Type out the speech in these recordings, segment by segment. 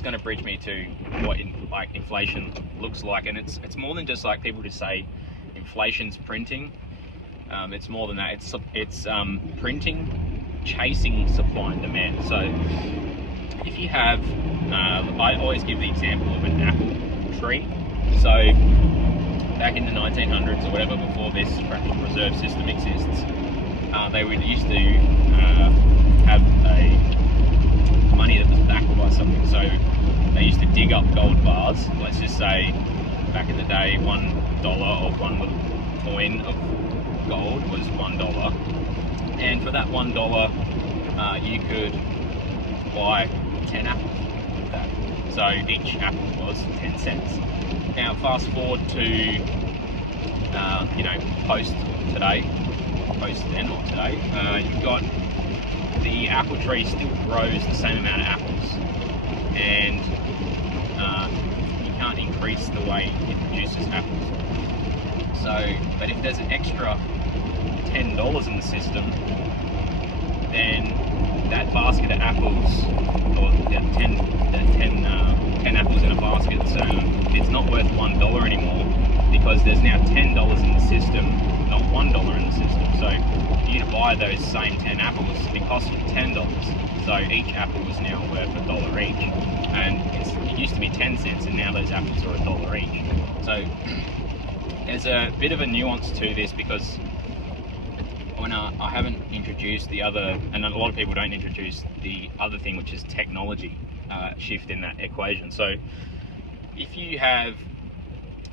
just going to bridge me to what inflation looks like, and it's more than just like people just say inflation's printing. It's more than that. It's printing chasing supply and demand. So if you have, I always give the example of an apple tree. So back in the 1900s or whatever, before this fractional reserve system exists, they would used to have a money that was backed by something. So they used to dig up gold bars. Let's just say back in the day, $1 or one coin of gold was $1, and for that $1 you could buy 10 apples with that. So each apple was 10 cents. Now fast forward to post then or today, you've got the apple tree still grows the same amount of apples, and you can't increase the way it produces apples. So, but if there's an extra $10 in the system, then that basket of apples, or 10 apples in a basket, so it's not worth $1 anymore, because there's now $10 in the system, not $1 in the system. So for you to buy those same 10 apples, it costs you $10. So each apple is now worth $1 each, and it used to be 10 cents, and now those apples are $1 each. So there's a bit of a nuance to this, because when I haven't introduced the other, and a lot of people don't introduce the other thing, which is technology shift in that equation. So if you have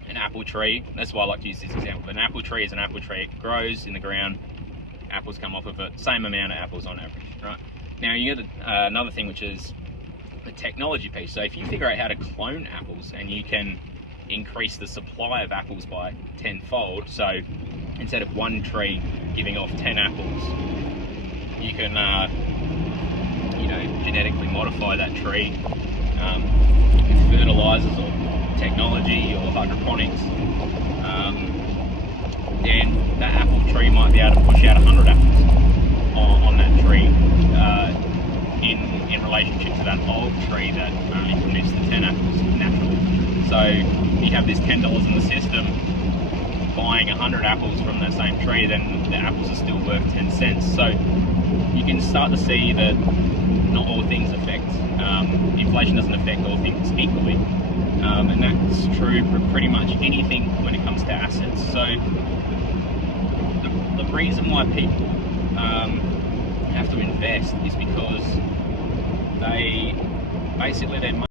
an apple tree, that's why I like to use this example. An apple tree is an apple tree. It grows in the ground, apples come off of it, same amount of apples on average, right? Now you get another thing, which is the technology piece. So if you figure out how to clone apples, and you can increase the supply of apples by 10-fold, so instead of one tree giving off 10 apples, you can genetically modify that tree with fertilizers or technology or hydroponics, then that apple tree might be able to push out 100 apples on that tree, in relationship to that old tree that only produced the 10 apples naturally. So you have this $10 in the system, buying 100 apples from that same tree, then the apples are still worth 10 cents. So you can start to see that not all things affect, inflation doesn't affect all things equally, and that's true for pretty much anything when it comes to assets. So the reason why people have to invest is because their